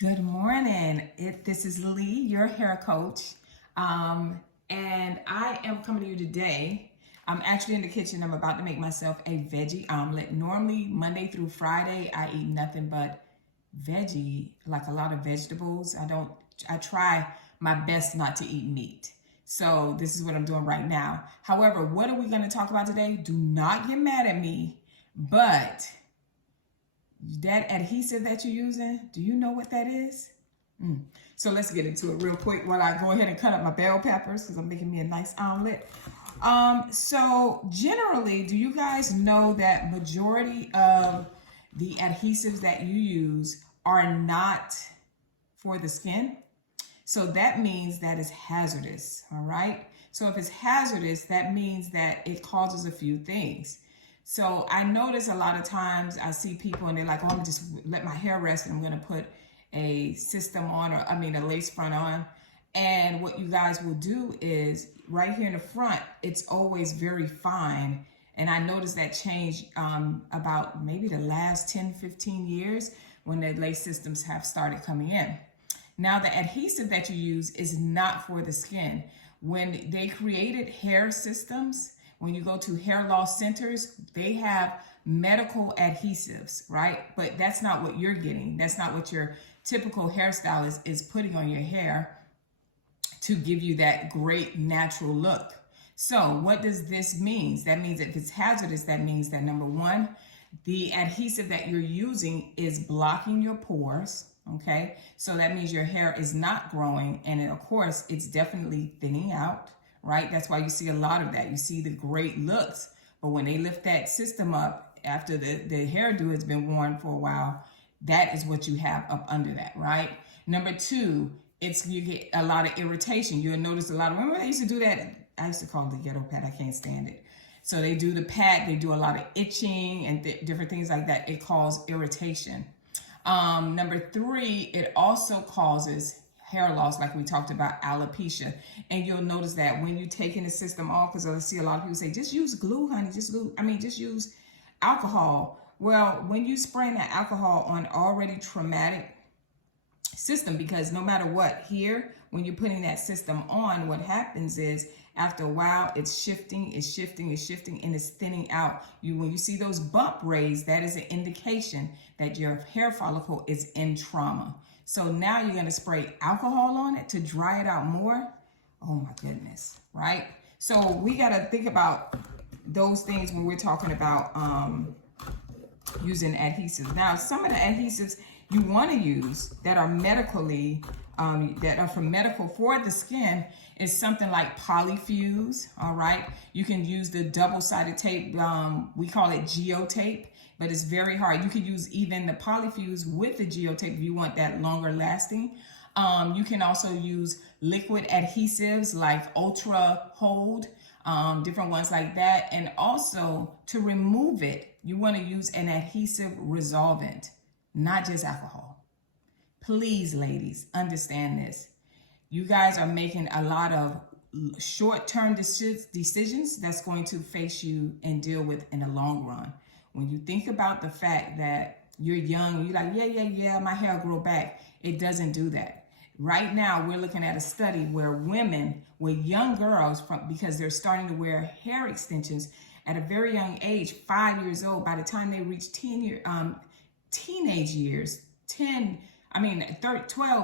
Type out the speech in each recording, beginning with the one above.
Good morning. This is Lee, your hair coach. And I am coming to you today. I'm actually in the kitchen. I'm about to make myself a veggie omelet. Normally, Monday through Friday, I eat nothing but veggie, like a lot of vegetables. I try my best not to eat meat. So this is what I'm doing right now. However, what are we going to talk about today? Do not get mad at me, but that adhesive that you're using, do you know what that is? So let's get into it real quick while I go ahead and cut up my bell peppers because I'm making me a nice omelet. So generally, do you guys know that majority of the adhesives that you use are not for the skin? So that means that it's hazardous, all right? So if it's hazardous, that means that it causes a few things. So I notice a lot of times I see people and they're like, oh, I'm just let my hair rest and I'm gonna put a system on, or a lace front on. And what you guys will do is right here in the front, it's always very fine. And I noticed that change about maybe the last 10, 15 years when the lace systems have started coming in. Now, the adhesive that you use is not for the skin. When they created hair systems, when you go to hair loss centers, they have medical adhesives, right? But that's not what you're getting. That's not what your typical hairstylist is putting on your hair to give you that great natural look. So what does this mean? That means if it's hazardous, that means that number one, the adhesive that you're using is blocking your pores. Okay, so that means your hair is not growing, and of course it's definitely thinning out, right? That's why you see a lot of that. You see the great looks, but when they lift that system up after the hairdo has been worn for a while, that is what you have up under that, right? Number two, you get a lot of irritation. You'll notice a lot of, remember they used to do that? I used to call it the ghetto pad. I can't stand it. So they do the pad, they do a lot of itching and different things like that. It causes irritation. Number three, it also causes hair loss, like we talked about, alopecia. And you'll notice that when you taking the system off, because I see a lot of people say, just use glue, honey, just use alcohol. Well, when you spraying that alcohol on already traumatic system, because no matter what, here, when you're putting that system on, what happens is after a while, it's shifting, and it's thinning out. When you see those bump rays, that is an indication that your hair follicle is in trauma. So now you're going to spray alcohol on it to dry it out more. Oh my goodness, right? So we got to think about those things when we're talking about using adhesives. Now, some of the adhesives you want to use that are medically, that are for medical for the skin is something like Polyfuse, all right? You can use the double-sided tape, we call it geotape, but it's very hard. You could use even the Polyfuse with the geotape if you want that longer lasting. You can also use liquid adhesives like Ultra Hold, different ones like that. And also to remove it, you want to use an adhesive resolvent, not just alcohol. Please, ladies, understand this. You guys are making a lot of short-term decisions that's going to face you and deal with in the long run. When you think about the fact that you're young, you're like, yeah, my hair will grow back. It doesn't do that. Right now, we're looking at a study where women, with young girls, because they're starting to wear hair extensions at a very young age, 5 years old, by the time they reach teenage years, 12,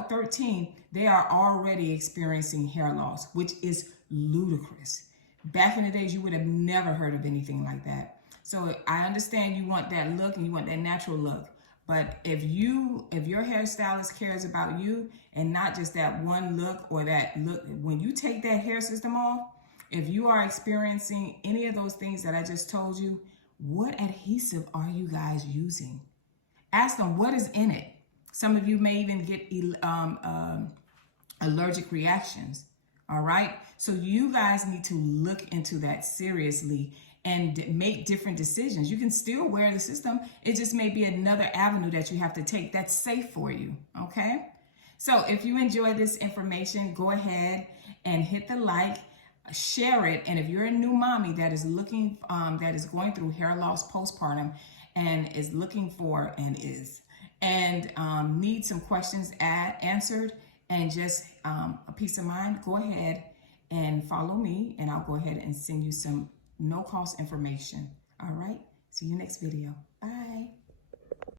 13, they are already experiencing hair loss, which is ludicrous. Back in the days, you would have never heard of anything like that. So I understand you want that look and you want that natural look. But if your hairstylist cares about you and not just that one look or that look, when you take that hair system off, if you are experiencing any of those things that I just told you, what adhesive are you guys using? Ask them what is in it. Some of you may even get allergic reactions. All right. So you guys need to look into that seriously and make different decisions. You can still wear the system. It just may be another avenue that you have to take that's safe for you. Okay. So if you enjoy this information, go ahead and hit the like, share it. And if you're a new mommy that is looking, that is going through hair loss postpartum and is looking for and is and need some questions answered and just a peace of mind, go ahead and follow me, and I'll go ahead and send you some no cost information. All right. See you next video. Bye.